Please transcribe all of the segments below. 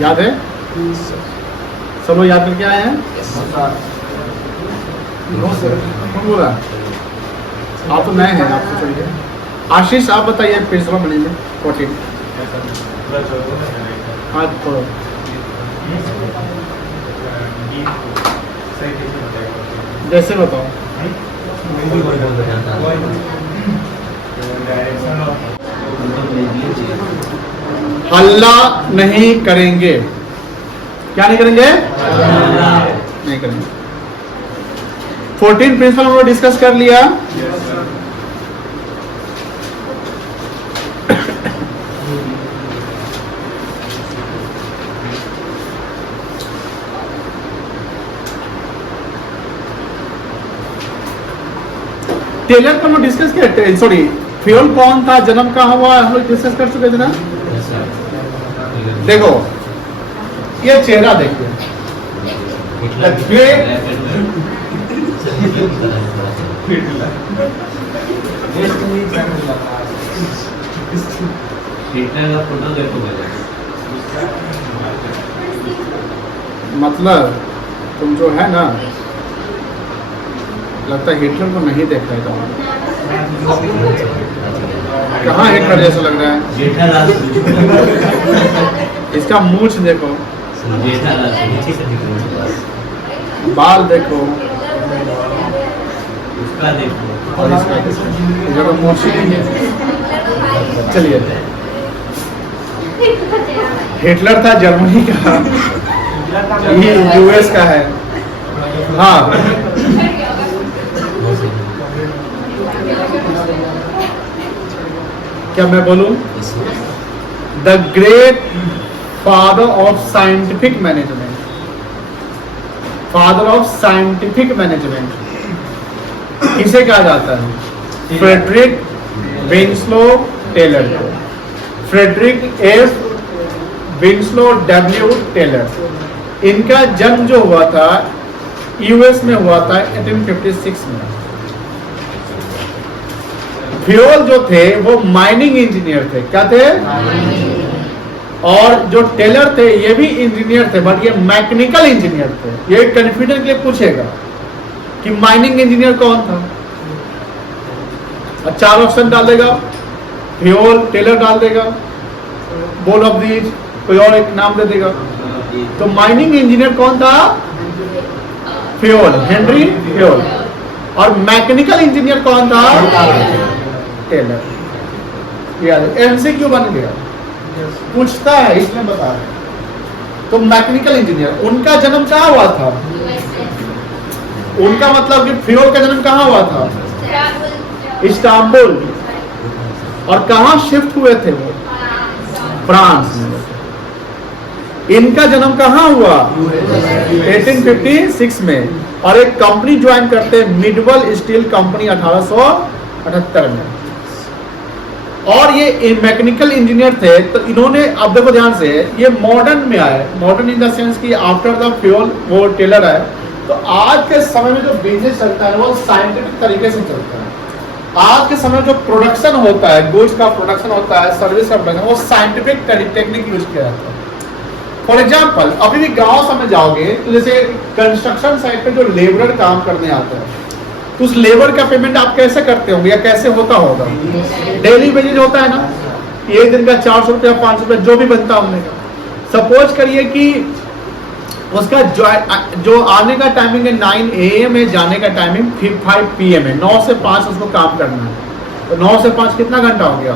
याद है? सब लोग याद करके आए हैं? कौन बोला? आप तो नए हैं, आप तो चलिए। आशीष आप बताइए प्रिंसिपल मैनेजमेंट 14। हाँ थोड़ा जैसे बताओ। हल्ला नहीं करेंगे। क्या नहीं करेंगे? नहीं करेंगे। 14 प्रिंसिपल हम लोग डिस्कस कर लिया। टेलर को हम लोग डिस्कस किया। सॉरी, फ्यूल कौन था, जन्म कहाँ हुआ, हम लोग डिस्कस कर चुके थे ना। देखो ये चेहरा देखिए, मतलब तुम जो है ना, लगता है हिटलर को नहीं देखा है तुम्हारा। कहाँ हिटलर जैसा लग रहा है? इसका मूछ देखो, बाल देखो, और इसका तो मूछ ही नहीं है। चलिए, हिटलर था जर्मनी का, ये यूएस का है। हाँ क्या मैं बोलूं? The great father of scientific management, father of scientific management किसे कहा जाता है? Frederick Winslow Taylor, Frederick F Winslow W Taylor. इनका जन्म जो हुआ था यूएस में हुआ था 1856 में। फ्यूल जो थे वो माइनिंग इंजीनियर थे। क्या थे? और जो टेलर थे ये भी इंजीनियर थे, बट ये मैकेनिकल इंजीनियर थे। ये कंफ्यूजन के लिए पूछेगा कि माइनिंग इंजीनियर कौन था। 4 ऑप्शन डाल देगा, फ्यूल, टेलर डाल देगा, बोल ऑफ दीज कोई और एक नाम दे देगा। तो माइनिंग इंजीनियर कौन था? Fuel, Henry fuel. और मैकेनिकल इंजीनियर कौन था? टेलर। यार एमसीक्यू बन गया, पूछता है इसमें बता रहे। तो मैकेनिकल इंजीनियर, उनका जन्म कहाँ हुआ था? उनका मतलब कि फ्यूल का जन्म कहाँ हुआ था? इस्तांबुल। और कहाँ शिफ्ट हुए थे वो? फ्रांस में। इनका जन्म कहाँ हुआ? 1856 में। और एक कंपनी ज्वाइन करते हैं, मिडवल स्टील कंपनी 1878 में। और ये मैकेनिकल इंजीनियर थे। तो इन्होंने, अब देखो ध्यान से, ये मॉडर्न में आए, मॉडर्न इन द सेंस कि आफ्टर द फ्यूल वो टेलर है। तो आज के समय में जो बिजनेस चलता है वो साइंटिफिक तरीके से चलता है। आज के समय जो प्रोडक्शन होता है, गुड्स का प्रोडक्शन होता है, सर्विस का प्रोडक्शन, वो साइंटिफिक टेक्निक यूज किया जाता है। फॉर एग्जाम्पल, अभी भी गांव समय जाओगे तो जैसे कंस्ट्रक्शन साइट पे जो लेबरर काम करने आता है, तो उस लेबर का पेमेंट आप कैसे करते होंगे या कैसे होता होगा? डेली वेजेज होता है ना, एक दिन का 400 रुपया 500 रुपया जो भी बनता होने का। सपोज करिए कि उसका जो आने का टाइमिंग है 9 AM है, जाने का टाइमिंग 5 PM है। 9 से 5 उसको काम करना है। तो 9 से 5 कितना घंटा हो गया?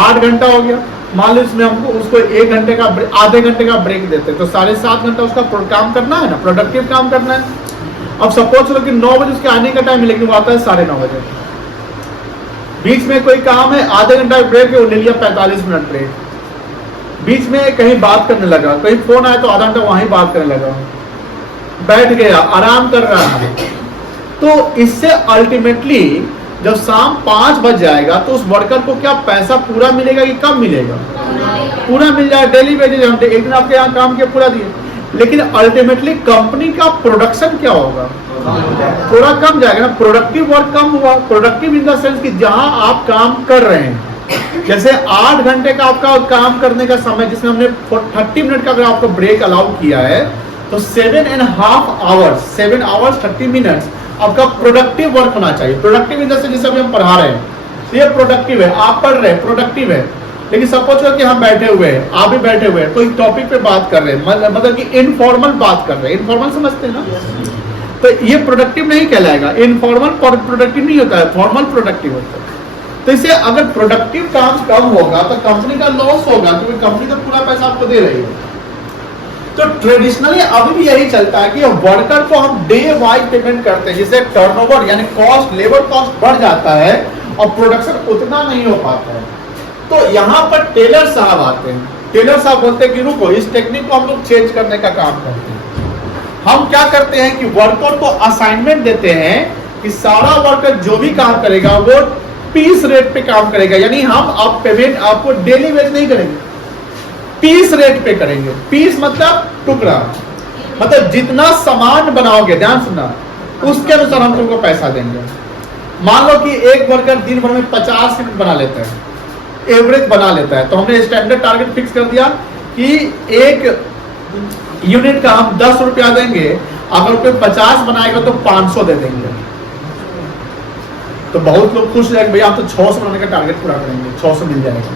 8 घंटा हो गया। मान लो इसमें हमको उसको 1 घंटे का आधे घंटे का ब्रेक देते, तो 7.5 घंटा उसका काम करना है ना, प्रोडक्टिव काम करना है। अब सपोज करो कि 9 बजे उसके आने का टाइम है, लेकिन वो आता है 9:30 बजे। बीच में कोई काम है, आधे घंटा ब्रेक है, वो ले लिया 45 मिनट ब्रेक। बीच में कहीं बात करने लगा, कहीं फोन आया तो आधा घंटा वहीं बात करने लगा, बैठ गया, आराम कर रहा है। तो इससे अल्टीमेटली जब शाम 5 बज जाएगा तो उस वर्कर को क्या पैसा पूरा मिलेगा कि कम मिलेगा? पूरा मिल जाएगा। डेली वेजेज हम एक दिन आपके यहाँ काम किया पूरा दिए, लेकिन अल्टीमेटली कंपनी का प्रोडक्शन क्या होगा? थोड़ा कम जाएगा ना। प्रोडक्टिव वर्क कम हुआ। प्रोडक्टिव इन द सेंस कि जहां आप काम कर रहे हैं जैसे 8 घंटे का आपका काम करने का समय, जिसमें हमने 30 मिनट का अगर आपको ब्रेक अलाउ किया है, तो 7.5 आवर्स 7 आवर्स 30 मिनट्स आपका प्रोडक्टिव वर्क होना चाहिए। प्रोडक्टिव इन द सेंस, जैसे अभी हम पढ़ा रहे हैं, तो ये प्रोडक्टिव है, आप पढ़ रहे हैं प्रोडक्टिव है। लेकिन सपोज करो कि हम बैठे हुए हैं, आप भी बैठे हुए हैं, कोई टॉपिक पे बात कर रहे हैं, मतलब कि इनफॉर्मल बात कर रहे हैं। इनफॉर्मल समझते हैं ना? तो ये प्रोडक्टिव नहीं कहलाएगा। इनफॉर्मल प्रोडक्टिव नहीं होता है, फॉर्मल प्रोडक्टिव होता है। तो इसे अगर प्रोडक्टिव काम कम होगा तो कंपनी का लॉस होगा, क्योंकि कंपनी तो पूरा पैसा आपको दे रही है। तो ट्रेडिशनली अभी भी यही चलता है कि वर्कर को हम डे वाइज पेमेंट करते हैं, जिससे टर्नओवर यानी कॉस्ट, लेबर कॉस्ट बढ़ जाता है और प्रोडक्शन उतना नहीं हो पाता है। तो यहाँ पर टेलर साहब आते हैं। टेलर साहब बोलते हैं कि रुको, इस टेक्निक को हम लोग चेंज करने का काम करते हैं। हम क्या करते हैं कि वर्कर को असाइनमेंट देते हैं कि सारा वर्कर जो भी काम करेगा वो पीस रेट पे काम करेगा, यानी हम आप पेमेंट आपको डेली वेज नहीं करेंगे, पीस रेट पे करेंगे। पीस मतलब टुकड़ा, मतलब जितना सामान बनाओगे, ध्यान सुनना, उसके अनुसार हम तुमको पैसा देंगे। मान लो कि एक वर्कर दिन भर में 50 यूनिट बना लेता है, एवरेज बना लेता है, तो हमने स्टैंडर्ड टारगेट फिक्स कर दिया कि एक यूनिट का हम 10 रुपया देंगे, अगर कोई 50 बनाएगा तो 500 दे देंगे। तो बहुत लोग खुश रहेंगे, भैया हम तो 600 बनाने का टारगेट पूरा करेंगे, 600 मिल जाएगा।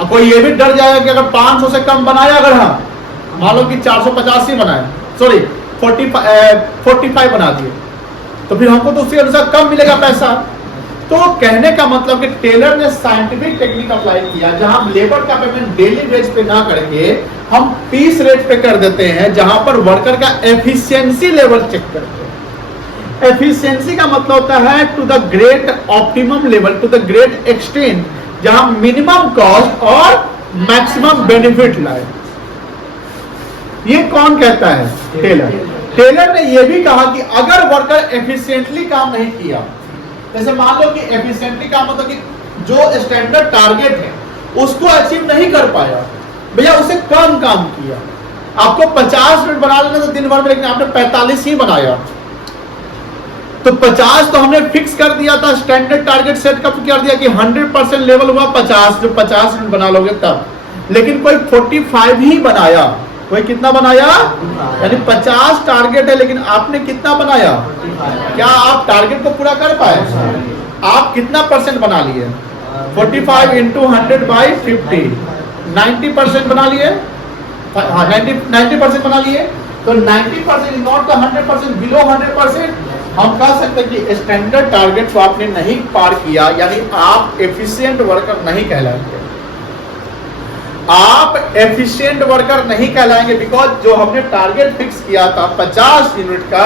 अब कोई ये भी डर जाएगा कि अगर 500 से कम बनाया, अगर हम मान लो कि 450 ही बनाए, सॉरी 45 बना दिए, तो फिर हमको तो उसके अनुसार कम मिलेगा पैसा। तो कहने का मतलब कि टेलर ने साइंटिफिक टेक्निक अप्लाई किया, जहां हम लेबर का पेमेंट डेली वेज पे ना करके हम पीस रेट पे कर देते हैं, जहां पर वर्कर का एफिशिएंसी लेवल चेक करते हैं। एफिशिएंसी का मतलब होता है to the great optimum level, to the great extent, जहां मिनिमम कॉस्ट और मैक्सिमम बेनिफिट लाए। ये कौन कहता है? टेलर। टेलर ने यह भी कहा कि अगर वर्कर एफिशिएंटली काम नहीं किया, जैसे मान लो कि एफिशिएंटली काम मतलब कि जो स्टैंडर्ड टारगेट है उसको अचीव नहीं कर पाया, भैया उसे कम काम किया। आपको 50 मिनट बना लेना था दिन भर में, लेकिन आपने 45 ही बनाया, तो 50 तो हमने फिक्स कर दिया था, स्टैंडर्ड टारगेट सेट कर दिया कि 100% लेवल हुआ 50, जो 50 मिनट बना लोगे तब। लेकिन कोई 45 ही बनाया, कोई कितना बनाया, यानी 50 टारगेट है लेकिन आपने कितना बनाया? क्या आप टारगेट को पूरा कर पाए? आप कितना परसेंट बना लिए? 45 इंटू 100 बाई 50, 90% बना लिए। हाँ 90% बना लिए। तो 90% नॉट द 100%, बिलो 100%। हम कह सकते हैं कि स्टैंडर्ड टारगेट को आपने नहीं पार किया, यानी आप एफिशिएंट वर्कर नहीं कहलाएंगे। आप एफिशिएंट वर्कर नहीं कहलाएंगे, बिकॉज जो हमने टारगेट फिक्स किया था 50 यूनिट का,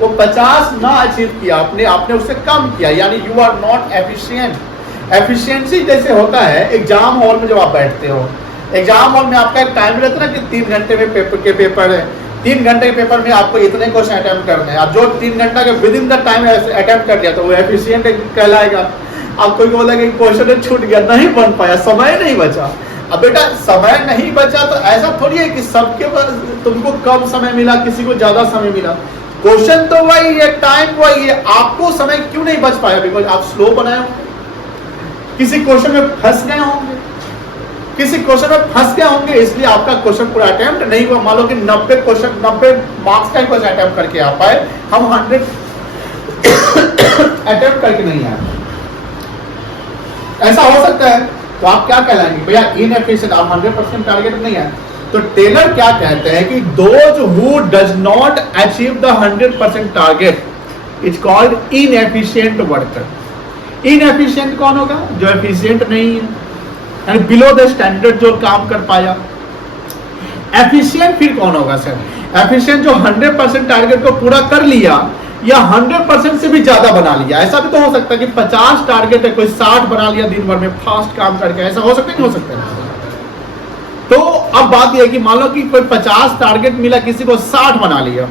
वो 50 ना अचीव किया आपने, आपने उससे कम किया, यानी you are not efficient. Efficiency जैसे होता है एग्जाम हॉल में, जब आप बैठते हो एग्जाम हॉल में, आपका एक टाइम रहता है ना कि 3 घंटे में पेपर है, 3 घंटे के पेपर में आपको इतने क्वेश्चन अटेम्प्ट करने हैं। अब जो 3 घंटा के with in the time attempt कर लिया तो वो एफिशिएंट कहलाएगा। अब कोई बोलेगा कि क्वेश्चन छूट गया, नहीं बन पाया, समय नहीं बचा। अब बेटा समय नहीं बचा तो ऐसा थोड़ी है कि सबके पास तुमको कम समय मिला, किसी को ज्यादा समय मिला। क्वेश्चन तो वही है, टाइम वही है, आपको समय क्यों नहीं बच पाया? बिकॉज आप स्लो बनाए होंगे, किसी क्वेश्चन में फंस गए होंगे, किसी क्वेश्चन में फंस गए होंगे, इसलिए आपका क्वेश्चन पूरा अटेम्प्ट नहीं हुआ। मान लो कि 90 क्वेश्चन 90 मार्क्स का क्वेश्चन अटेम्प्ट करके आ पाए, हम 100 अटेम्प्ट करके नहीं आए, ऐसा हो सकता है। तो आप क्या कहलाएंगे? भैया इनएफिशिएंट, आप 100% टारगेट नहीं है। तो टेलर क्या कहते हैं कि those who does not achieve the 100% target is called inefficient worker. Inefficient कौन होगा? जो एफिशिएंट नहीं है, यानी बिलो द स्टैंडर्ड जो काम कर पाया। एफिशिएंट फिर कौन होगा सर? एफिशिएंट जो 100% टारगेट को पूरा कर लिया या 100% से भी ज्यादा बना लिया। ऐसा भी तो हो सकता है कि 50 टारगेट है, कोई 60 बना लिया दिन भर में फास्ट काम करके, ऐसा हो सकता है, नहीं हो सकता है? तो अब बात यह है कि मान लो कि कोई 50 टारगेट मिला, किसी को 60 बना लिया,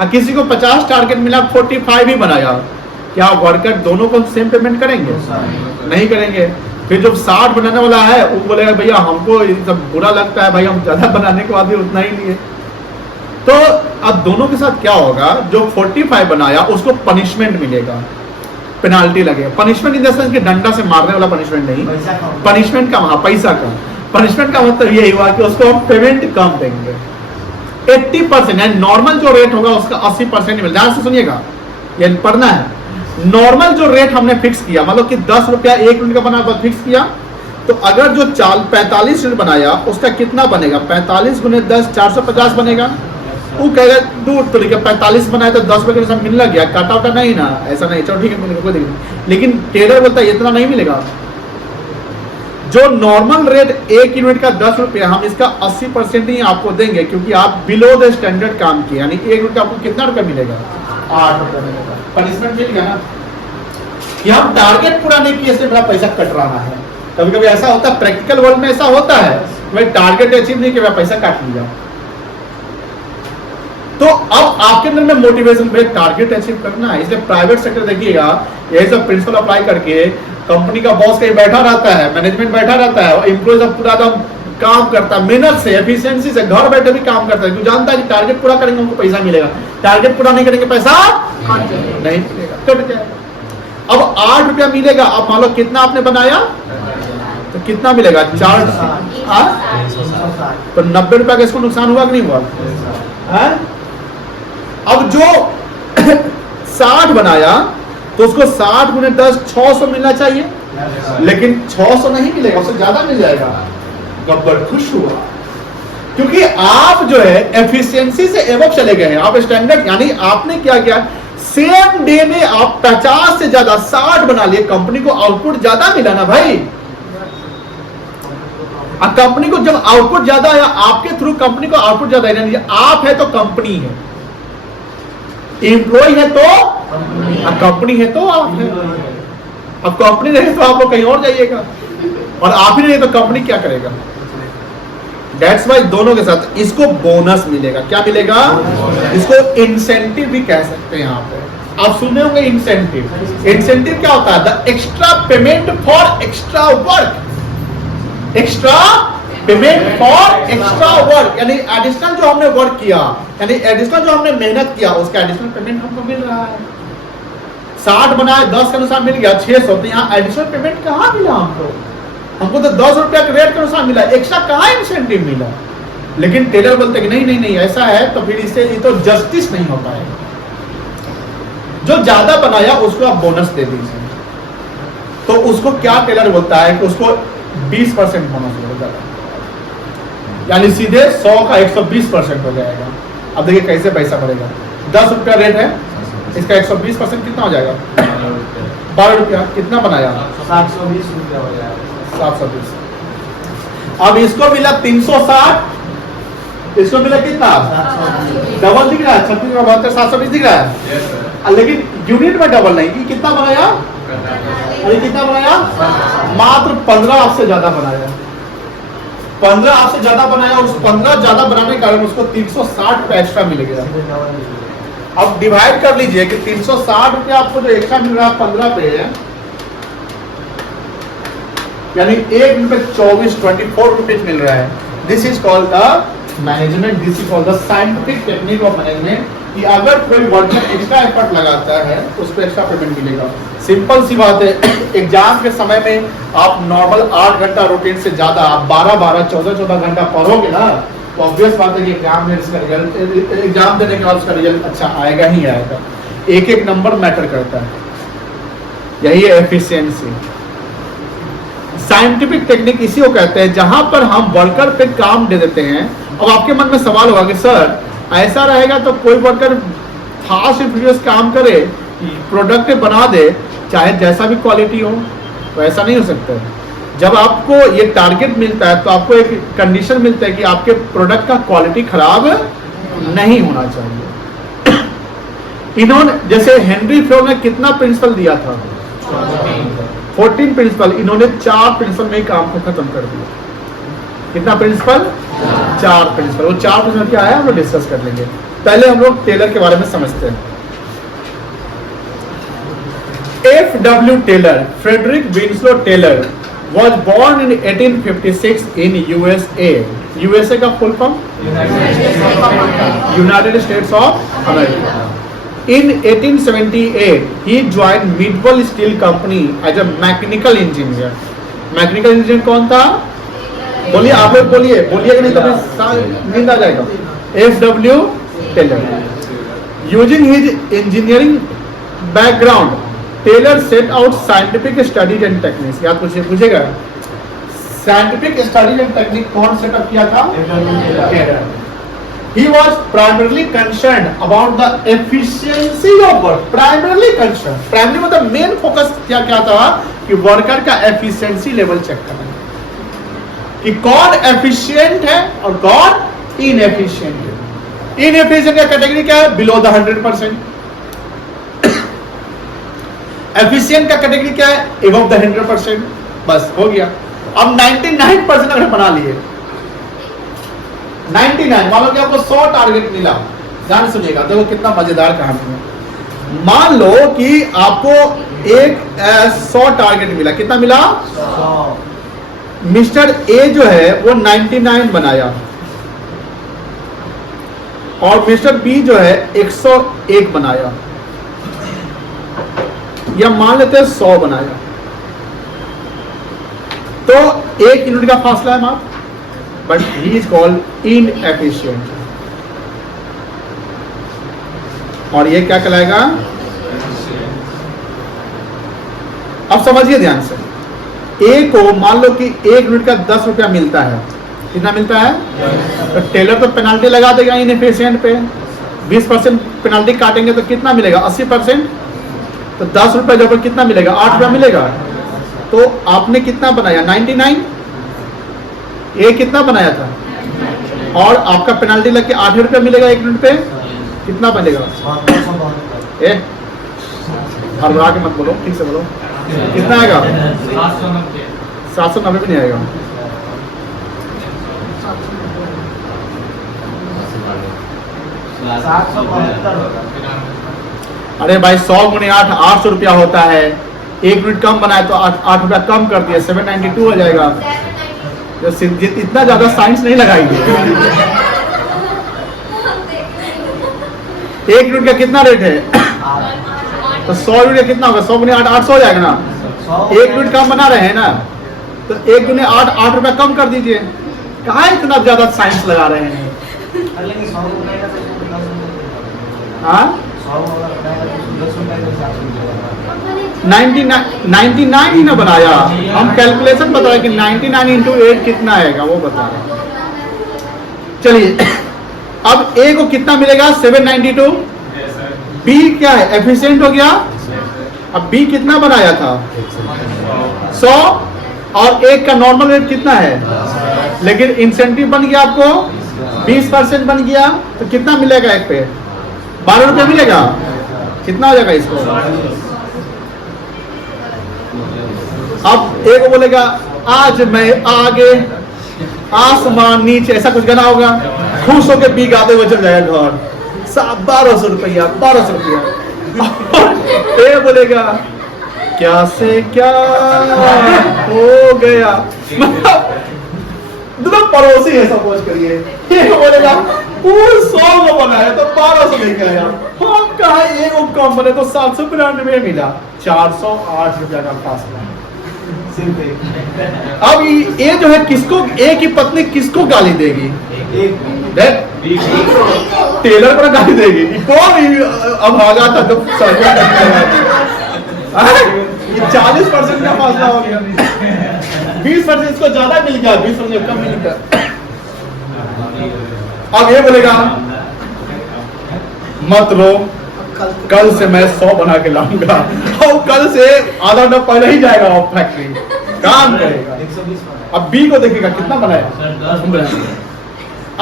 और किसी को 50 टारगेट मिला 45 ही बनाया, क्या वर्कर दोनों को सेम पेमेंट करेंगे? नहीं करेंगे। फिर जो 60 बनाने वाला है वो बोलेगा भैया हमको सब बुरा लगता है, भाई हम ज्यादा बनाने के बाद भी उतना ही लिए। तो अब दोनों के साथ क्या होगा? जो 45 बनाया उसको पनिशमेंट मिलेगा, पेनाल्टी लगे। पनिशमेंट इन द सेंस कि डंडा से मारने वाला पनिशमेंट नहीं, पनिशमेंट का, हाँ पैसा का पनिशमेंट का मतलब यही हुआ कि उसको हम पेमेंट कम देंगे। 80% यानी नॉर्मल जो रेट होगा उसका 80% मिल। ध्यान से सुनिएगा, ये पढ़ना है। नॉर्मल जो रेट हमने फिक्स किया, मतलब कि 10 रुपया 1 यूनिट का बना फिक्स किया, तो अगर जो 45 यूनिट बनाया उसका कितना बनेगा? 45 गुने 10 450 बनेगा। वो कहेगा दूर तो 45 बनाया तो 10 रुपये का मिलना गया, काटा उटा नहीं ना, ऐसा नहीं, चलो ठीक है मिलेगा कोई दिक्कत नहीं। लेकिन टेलर बोलता है इतना नहीं मिलेगा। जो नॉर्मल रेट 1 यूनिट का 10 रुपये, हम इसका 80% ही आपको देंगे, क्योंकि आप बिलो द स्टैंडर्ड काम किए, यानी 1 यूनिट का आपको कितना रुपया मिलेगा? 8 रुपये मिलेगा। पनिशमेंट मिल गया ना कि हम टारगेट पूरा नहीं किए, इसलिए मेरा पैसा कट रहा है। कभी कभी ऐसा होता है, प्रैक्टिकल वर्ल्ड में ऐसा होता है, मैं टारगेट अचीव नहीं किया, पैसा काट लिया। तो अब आपके अंदर में मोटिवेशन, भाई टारगेट अचीव करना है। इसलिए प्राइवेट सेक्टर देखिएगा, यही सब प्रिंसिपल अप्लाई करके कंपनी का बॉस कहीं बैठा रहता है, मैनेजमेंट बैठा रहता है, और एम्प्लॉय सब पूरा एकदम काम करता है, मेहनत से, एफिशिएंसी से, घर बैठे भी काम करता है, क्योंकि जानता है कि टारगेट पूरा करेंगे उनको पैसा मिलेगा, टारगेट पूरा नहीं करेंगे पैसा नहीं मिलेगा, कट जाएगा। अब 8 रुपया मिलेगा। अब मान लो कितना आपने बनाया, तो कितना मिलेगा? 4। तो 90 रुपया का इसको नुकसान हुआ कि नहीं हुआ? अब जो 60 बनाया तो उसको 60 गुने 10 600 मिलना चाहिए, लेकिन 600 नहीं मिलेगा, उससे ज्यादा मिल जाएगा। गब्बर खुश हुआ, क्योंकि आप जो है एफिशिएंसी से एबव चले गए हैं, आप स्टैंडर्ड, यानी आपने क्या किया, सेम डे में आप 50 से ज्यादा 60 बना लिए, कंपनी को आउटपुट ज्यादा मिला ना भाई। अब कंपनी को जब आउटपुट ज्यादा आया, आपके थ्रू कंपनी को आउटपुट ज्यादा आया, आप है तो कंपनी है, एम्प्लॉय है तो कंपनी है तो आप है। अब कंपनी नहीं तो आप लोग कहीं और जाइएगा, और आप ही नहीं तो कंपनी क्या करेगा? That's why दोनों के साथ इसको बोनस मिलेगा। क्या मिलेगा? इसको इंसेंटिव भी कह सकते हैं। यहाँ पे आप सुने होंगे इंसेंटिव। इंसेंटिव क्या होता है? The extra payment for extra work, extra payment for extra work, यानी एडिशनल जो हमने वर्क किया, यानी एडिशनल जो हमने मेहनत किया, उसका एडिशनल पेमेंट हमको मिल रहा है। 60 बनाए 10 के अनुसार मिल गया 600, तो यहाँ एडिशनल पेमेंट कहाँ मिला हमको? हमको तो 10 रुपया के रेट के अनुसार मिला, एक्स्ट्रा कहाँ इंसेंटिव मिला? लेकिन टेलर बोलते कि नहीं नहीं नहीं ऐसा है, तो फिर इससे ये तो जस्टिस नहीं होता है। जो ज्यादा बनाया उसको आप बोनस दे दीजिए, तो उसको क्या टेलर बोलता है कि उसको 20% बोनस मिलेगा, यानी सीधे 100 का 120% हो जाएगा। अब देखिए कैसे पैसा बढ़ेगा। 10 रुपया रेट है, इसका 120% कितना हो जाएगा? 12 रुपया। कितना बनाया? 720 रुपया हो जाएगा। 720। अब इसको मिला 360, इसको मिला कितना? डबल दिख रहा है, 36 का 72 720 दिख रहा है, लेकिन यूनिट में डबल नहीं। कितना बनाया? अरे कितना बनाया? मात्र 15 आपसे ज्यादा बनाया। 15 आपसे ज्यादा बनाया, और उस 15 ज्यादा बनाने के कारण उसको 360 रुपया एक्स्ट्रा मिल गया। अब डिवाइड कर लीजिए कि 360 रुपया आपको जो एक्स्ट्रा मिल रहा है 15 पे है, यानी 1 दिन पे 24 रुपीज मिल रहा है। This is called the management, this is called the scientific technique of management, कि अगर कोई वर्कर एक्स्ट्रा एफर्ट लगाता है उसको एक्स्ट्रा पेमेंट मिलेगा। सिंपल सी बात है, एग्जाम के समय में आप नॉर्मल 8 घंटा रूटीन से ज्यादा आप 12-12 14-14 घंटा पढ़ोगे ना, तो ऑब्वियस बात है कि एग्जाम में इसका रिजल्ट, एग्जाम देने के बाद उसका रिजल्ट अच्छा आएगा ही आएगा। एक एक नंबर मैटर करता है, यही है एफिशिएंसी। साइंटिफिक टेक्निक इसी को कहते हैं जहां पर हम वर्कर पे काम दे देते हैं। अब आपके मन में सवाल होगा कि सर ऐसा रहेगा तो कोई वर्कर फास्ट एंड फ्यूरियस काम करे, प्रोडक्ट बना दे, चाहे जैसा भी क्वालिटी हो, तो ऐसा नहीं हो सकता। जब आपको ये टारगेट मिलता है तो आपको एक कंडीशन मिलता है कि आपके प्रोडक्ट का क्वालिटी खराब नहीं होना चाहिए। इन्होंने जैसे हेनरी फ्योर्ड ने कितना प्रिंसिपल दिया था? 14 प्रिंसिपल। इन्होंने 4 प्रिंसिपल में ही काम को खत्म कर दिया। कितना प्रिंसिपल? 4 प्रिंसिपल। वो 4 प्रिंसिपल क्या है हम लोग डिस्कस कर लेंगे। पहले हम लोग टेलर के बारे में समझते हैं। F.W. Taylor, Frederick Winslow Taylor was born in 1856 in USA. USA का full form? United States of America. In 1878, he joined Midwell Steel Company as a mechanical engineer. Mechanical engineer कौन था? बोलिए, आप लोग बोलिए, बोलिएगा नहीं तो फिर नींद आ जाएगा। F.W. Taylor. Using his engineering background, Taylor set out scientific studies and techniques. याद पूछेगा? Scientific studies and technique कौन सेटअप किया था? Taylor. He was primarily concerned about the efficiency of work. Primarily concerned. Primarily मतलब main focus क्या था कि worker का efficiency level चेक करना, कि कौन efficient है और कौन inefficient है. Inefficient का कैटेगरी क्या है? Below the 100%. Efficient का कैटेगरी क्या है? Above the 100%. बस हो गया. अब 99% अगर बना लिए, 99 मान लो कि आपको 100 टारगेट मिला, ध्यान सुनिएगा, देखो कितना मजेदार कहानी है। मान लो कि आपको एक 100 टारगेट मिला, कितना मिला? मिस्टर ए जो है वो 99 बनाया और मिस्टर बी जो है 101 बनाया, या मान लेते हैं 100 बनाया, तो 1 यूनिट का फासला है माफ, but he is called inefficient. और ये क्या कहलाएगा? अब समझिए ध्यान से, ए को मान लो कि 1 यूनिट का 10 रुपया मिलता है, कितना मिलता है? तो टेलर तो पेनाल्टी लगा देगा इनएफिशिएंट पे, 20% पेनाल्टी काटेंगे तो कितना मिलेगा? 80%, तो 10 रुपया जो पर कितना मिलेगा? 8 रुपया मिलेगा। तो आपने कितना बनाया? 99। ए कितना बनाया था? और आपका पेनाल्टी लग के 8 रुपया मिलेगा 1 यूनिट पे, कितना बनेगा? ए हरवा के मत बोलो, ठीक से बोलो, कितना आएगा? 790 भी नहीं आएगा। अरे भाई 100 गुणे 8 800 रुपया होता है, 1 यूनिट कम बनाए तो 8 रुपया कम कर दिया, 792 हो जाएगा। इतना ज्यादा साइंस नहीं लगाएंगे। 1 यूनिट का कितना रेट है? तो 100 यूनिट कितना होगा? 100 गुने 8 800 हो जाएगा ना। 1 यूनिट कम बना रहे हैं ना, तो 1 गुने 8 8 रुपया कम कर दीजिए। कहाँ इतना ज्यादा साइंस लगा रहे हैं? हाँ 99 ही ना बनाया, हम कैलकुलेशन बता रहे कि 99 इंटू 8 कितना आएगा वो बता रहे। चलिए अब ए को कितना मिलेगा? 792। बी क्या है? एफिशिएंट हो गया। अब बी कितना बनाया था? 100, और 1 का नॉर्मल रेट कितना है? लेकिन इंसेंटिव बन गया आपको 20% बन गया, तो कितना मिलेगा? 1 पे 12 रुपया मिलेगा। कितना हो जाएगा इसको? अब एक बोलेगा आज मैं आगे आसमान नीचे, ऐसा कुछ गाना होगा, खुश होकर पी गाते हुए चल जाएगा घर, 1200 रुपया 1200 रुपया। ये बोलेगा क्या से क्या हो गया, मतलब पड़ोसी है सपोज करिए, ये बोलेगा 100 को बनाया तो 1200 लेके आया, हम कहा एक कम बने तो 792 मिला, 408 रुपया का फासला। अब ये जो है किसको, ए की पत्नी किसको गाली देगी? टेलर पर गाली देगी। कौन अभागा था जब 40% का फासला हो गया, 20% इसको ज्यादा मिल गया, 20% कम मिल गया। अब ये बोलेगा मत रो, कल से मैं 100 बना के लाऊंगा, और कल से आधा घंटा पहले ही जाएगा ऑफ फैक्ट्री, काम करेगा। अब बी को देखेगा कितना बनाया।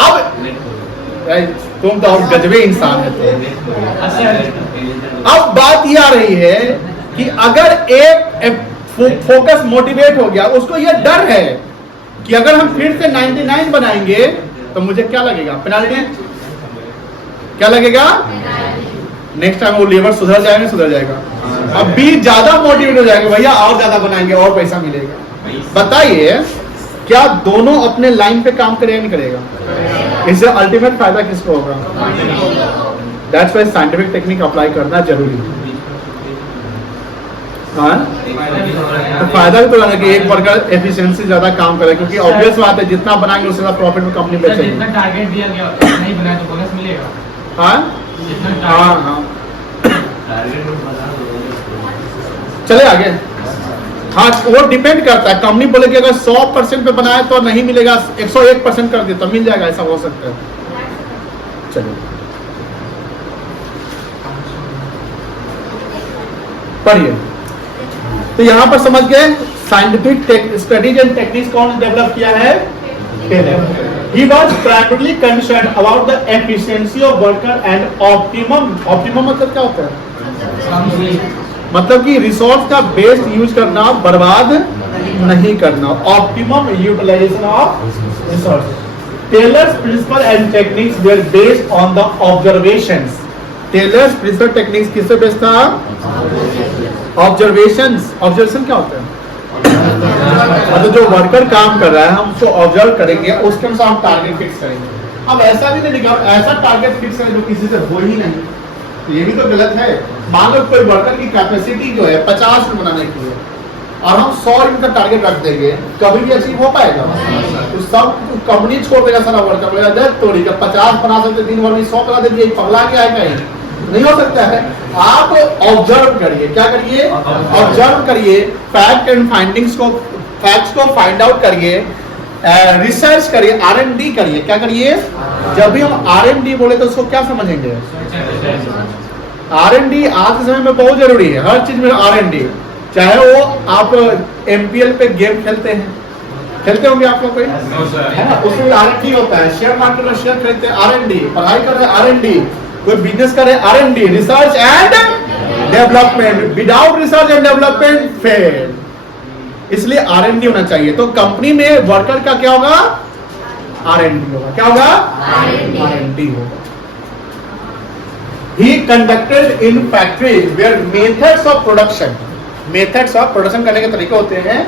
अब तुम तो गजबे इंसान है। अब बात ये आ रही है कि अगर एक फोकस मोटिवेट हो गया, उसको ये डर है कि अगर हम फिर से 99 बनाएंगे तो मुझे क्या लगेगा? पेनाल्टी। क्या लगेगा? नेक्स्ट टाइम वो लेबर सुधर जाएगा। अब बी ज्यादा मोटिवेट हो जाएंगे, भैया और ज्यादा बनाएंगे और पैसा मिलेगा। बताइए क्या दोनों अपने लाइन पे काम करेगा नहीं करेगा? इससे अल्टीमेट फायदा किसको होगा? That's why scientific technique apply करना जरूरी है। हाँ, तो फायदा भी तो है कि एक वर्कर एफिशिएंसी ज्यादा काम करे, क्योंकि ऑब्वियस बात है जितना बनाएंगे उससे ज्यादा प्रॉफिट में कंपनी बेचेगी। जितना टारगेट दिया गया नहीं बनाया तो बोनस मिलेगा। हाँ जितना हाँ हाँ, टारगेट चले आगे। हाँ, वो डिपेंड करता है, कंपनी बोलेगी अगर 100% पे बनाए तो नहीं मिलेगा, 101% कर दे तो मिल जाएगा, ऐसा हो सकता है। चलिए पढ़िए। तो यहाँ पर समझ गए साइंटिफिक स्टडीज एंड टेक्निक्स कौन डेवलप किया है? Taylor. He was primarily concerned about the efficiency of worker and optimum मतलब क्या होता है? मतलब कि रिसोर्स का बेस्ट यूज करना, बर्बाद नहीं करना, optimum utilisation of resource. Taylor's principle and techniques were based on the observations. Taylor's principle techniques किससे बेस्ड था? ऑब्जर्वेशंस। ऑब्जर्वेशन क्या होता है? मतलब जो वर्कर काम कर रहा है हम उसको ऑब्जर्व करेंगे, उसके अनुसार हम टारगेट फिक्स करेंगे। अब ऐसा भी नहीं निकाल, ऐसा टारगेट फिक्स करें जो किसी से हो ही नहीं, तो ये भी तो गलत है। मान लो कोई वर्कर की कैपेसिटी जो है 50 यूनिट बनाने की है और हम 100 यूनिट का टारगेट रख देंगे, कभी भी अचीव हो पाएगा? तो सब कंपनी छोड़ देगा सारा वर्कर, बोलेगा तोड़ी का 50 बना सकते दिन भर में 100 बना देंगे, पगला के आएगा ही नहीं हो सकता है। आप ऑब्जर्व करिए, क्या करिए? ऑब्जर्व करिए, फैक्ट एंड फाइंडिंग्स को, फैक्ट्स को फाइंड आउट करिए, रिसर्च करिए, R&D करिए। क्या करिए? जब भी हम R&D बोले तो उसको क्या समझेंगे? R&D आज के समय में बहुत जरूरी है, हर चीज में R&D। चाहे वो आप MPL पे गेम खेलते हैं, खेलते होंगे आप लोग कोई, है ना? उसमें R&D होता है। शेयर मार्केट में शेयर खरीदते हैं, R&D। पढ़ाई कर रहे हैं, R&D। कोई बिजनेस करे, R&D, research and development. Without research and development fail. इसलिए R&D होना चाहिए। तो कंपनी में वर्कर का क्या होगा? R&D होगा। क्या होगा? R&D होगा। He conducted in factories where methods of production करने के तरीके होते हैं,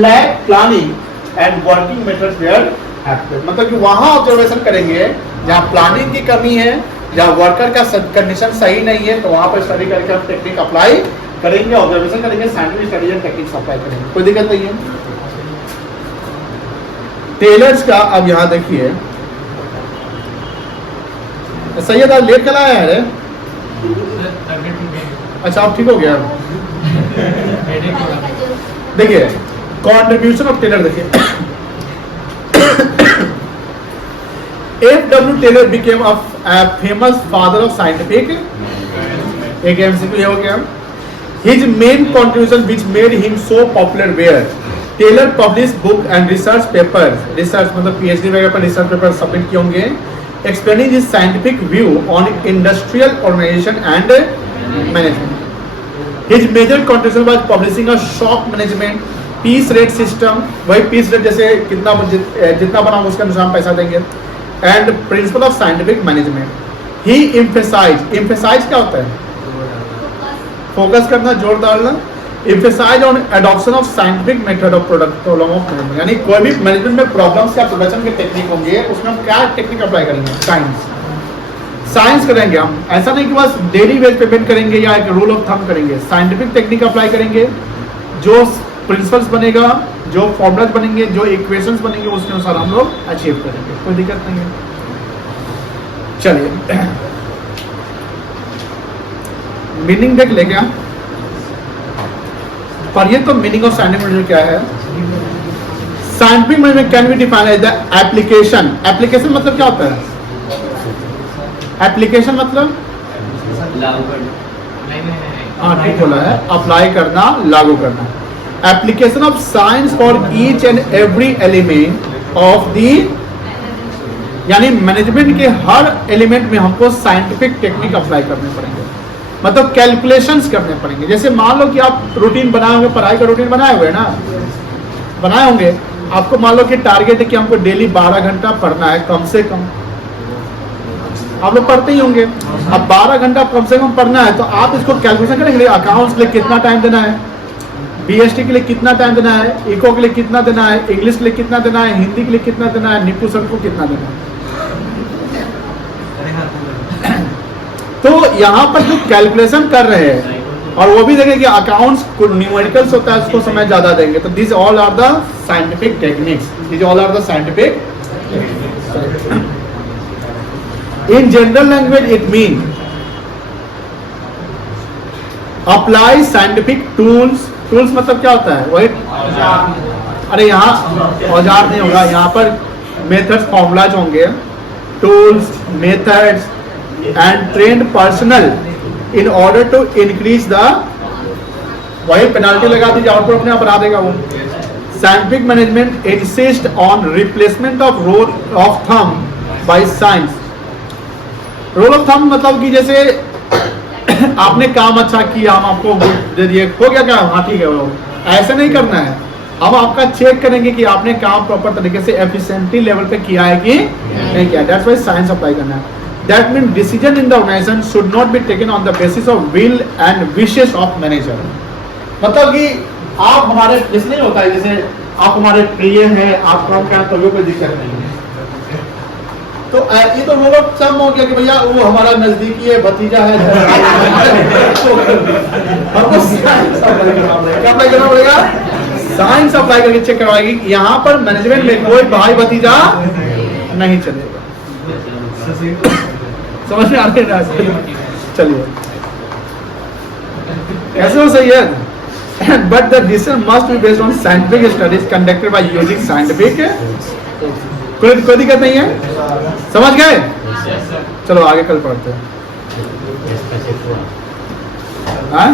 lack planning and working methods were absent। मतलब कि वहां ऑब्जर्वेशन करेंगे जहां प्लानिंग की कमी है, जहां वर्कर का कंडीशन सही नहीं है, तो वहां पर स्टडी करके हम टेक्निक अप्लाई करेंगे, ऑब्जर्वेशन करेंगे, scientific studies and techniques apply करेंगे। कोई दिक्कत नहीं है। टेलर्स का अब यहां देखिए, सैयद आज लेट चला आया है। अच्छा आप ठीक हो गया। देखिए कॉन्ट्रीब्यूशन ऑफ टेलर, देखिए F.W. Taylor became a famous father of scientific, एक MCQ ये हो गया। His main contribution which made him so popular were Taylor published book and research papers, research मतलब PhD वगैरह पर research papers सबमिट किए होंगे, explaining his scientific view on industrial organization and management. His major contribution was publishing a shop management, piece rate system, वही piece rate जैसे जितना बनाऊंगा उसके अनुसार हम पैसा देंगे, and principle of scientific management. He emphasized क्या होता है? फोकस करना, जोर डालना। emphasize on adoption of scientific method of problem of management, यानी कोई भी मैनेजमेंट में प्रॉब्लम्स या प्रोडक्शन के टेक्निक होंगे, उसमें हम क्या टेक्निक अप्लाई करेंगे? साइंस करेंगे हम। ऐसा नहीं कि बस डेली वेज पेमेंट करेंगे या एक रूल ऑफ थंब करेंगे, साइंटिफिक टेक्निक अप्लाई करेंगे। जो प्रिंसिपल्स बनेगा, जो फॉर्मुलाज बनेंगे, जो इक्वेशंस बनेंगे, उसके अनुसार हम लोग अचीव करेंगे। कोई दिक्कत नहीं है। चलिए मीनिंग देख ले क्या, पढ़िए तो मीनिंग ऑफ साइंटिफिक मैनेजमेंट क्या है। Scientific management can be defined as the application. Application मतलब क्या होता है? एप्लीकेशन मतलब हाँ ठीक बोला है, अप्लाई करना, लागू करना। Application of science for each and every element of the, यानी मैनेजमेंट के हर एलिमेंट में हमको साइंटिफिक टेक्निक अप्लाई करने पड़ेंगे, मतलब कैलकुलेशंस करने पड़ेंगे। जैसे मान लो कि आप रूटीन बनाए होंगे, पढ़ाई का रूटीन बनाए हुए ना, बनाए होंगे। आपको मान लो कि टारगेट है कि हमको डेली 12 घंटा पढ़ना है कम से कम, आप लोग पढ़ते ही होंगे। अब 12 घंटा कम से कम पढ़ना है तो आप इसको कैलकुलेशन करेंगे, अकाउंट्स के लिए कितना टाइम देना है, BST के लिए कितना टाइम देना है, इको के लिए कितना देना है, इंग्लिश के लिए कितना देना है, हिंदी के लिए कितना देना है, निपु सर को कितना देना है। यहाँ पर जो कैलकुलेशन कर रहे हैं और वो भी देखें कि अकाउंट्स न्यूमेरिकल्स होता है उसको समय ज्यादा देंगे, तो this all are the scientific techniques, this all are the scientific. In general language it mean apply scientific tools. Tools मतलब क्या होता है? वही, अरे यहाँ औजार नहीं होगा, यहाँ पर मेथड्स फॉर्मूलाज होंगे, tools methods and trained personal in order to increase the, वही पेनाल्टी लगा दीजिए और अपने आप बना देगा वो। Scientific management insist on replacement of rule of thumb by science. Rule of thumb मतलब कि जैसे आपने काम अच्छा किया, हम आपको दे दिए, हो गया क्या, हाँ ठीक है, वो ऐसा नहीं करना है। हम आपका चेक करेंगे कि आपने काम प्रॉपर तरीके से एफिशिएंसी लेवल पे किया है कि नहीं किया। दैट्स व्हाई साइंस अप्लाई करना है। That mean decision in the organisation should not be taken on the basis of will and wishes of manager. मतलब कि आप हमारे जैसे नहीं होता है, जैसे आप हमारे प्रिय हैं, आप काम करें तो कोई दिक्कत नहीं है, तो ये तो वो लोग सब हो गया कि भैया वो हमारा नजदीकी है, भतीजा है, हमको साइंस अप्लाई करना पड़ेगा। क्या अप्लाई करना पड़ेगा? साइंस अप्लाई करके चेक करवाएगी। यहाँ पर मैनेजमेंट में कोई भाई भतीजा नहीं चलेगा। समझ में आ रही है? चलिए, ऐसे हो सही है। But the decision must be based on scientific studies conducted by using scientific. कोई दिक्कत नहीं है, समझ गए? चलो आगे कल पढ़ते हैं। हाँ?